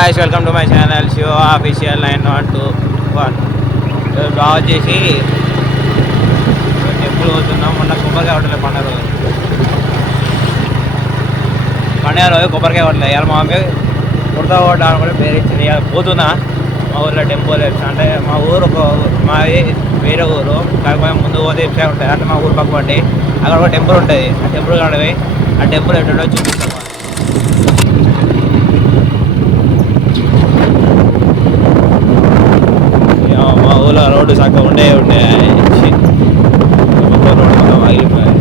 guys, welcome to my channel Shiva Official 9121. బాగా వచ్చేసి టెంపుల్ పోతున్నాం. మొన్న కొబ్బరికాయ కొట్టలేదు పండుగ రోజు కొబ్బరికాయ కొట్టలేదు. ఇవాళ మా మమ్మీ కుర్తా కొట్టాలని కూడా పేరు ఇచ్చింది. ఇవాళ పోతున్నా మా ఊర్లో టెంపుల్ అంటే మా ఊరు మాది వేరే ఊరు, కాకపోతే ముందు పోతే ఇచ్చే ఉంటుంది అంటే మా ఊరు పక్క పట్టి అక్కడ ఒక టెంపుల్ ఉంటుంది. ఆ టెంపుల్ కాడవి ఆ టెంపుల్ ఎటుండో చూపిస్తాం. మా ఊళ్ళో రోడ్డు చక్కగా ఉండే రోడ్డు మొత్తం ఆగిపోయాయి.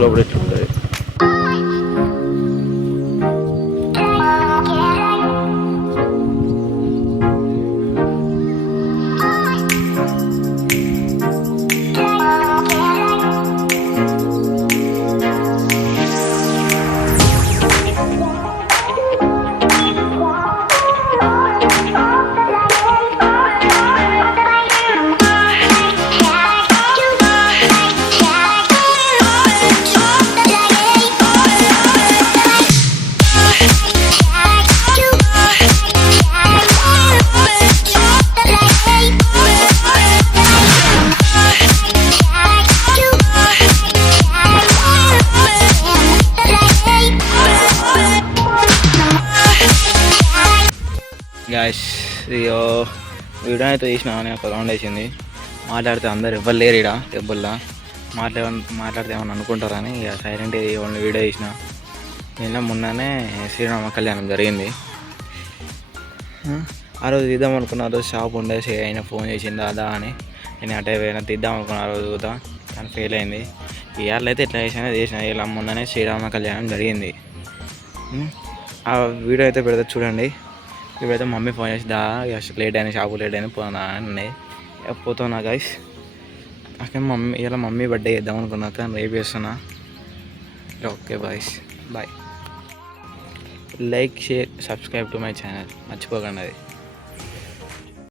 లోపల ఎట్లుంటుంది. గాయస్ వీడియో అయితే తీసిన ఒక రౌండ్ వేసింది. మాట్లాడితే అందరు ఎవ్వరు లేరు ఇక్కడ టెంపుల్లో. మాట్లాడితే ఏమన్నా అనుకుంటారని ఇక సైలెంట్ ఓన్లీ వీడియో తీసిన. నిన్న మొన్ననే శ్రీరామ కళ్యాణం జరిగింది. ఆ రోజు తీద్దాం అనుకున్న రోజు షాప్ ఉండేసి ఆయన ఫోన్ చేసింది అదా అని నేను అటే పోయినా తీద్దాం అనుకున్న ఆ రోజు కూడా కానీ ఫెయిల్ అయింది. ఇవాళ అయితే ఎట్లా చేసిన ఇలా మొన్ననే శ్రీరామ కళ్యాణం జరిగింది. ఆ వీడియో అయితే పెడితే చూడండి. ఇప్పుడైతే మమ్మీ ఫోన్ చేసి దా లేట్ అయినా షాపు లేట్ అయినా పోనా అని పోతున్నా గైస్. అక్కడ ఇలా మమ్మీ బర్త్డే చేద్దాం అనుకున్నా కానీ రేపు చేస్తున్నా. Okay boys, bye. Like, share, subscribe to my channel మర్చిపోకండి అది.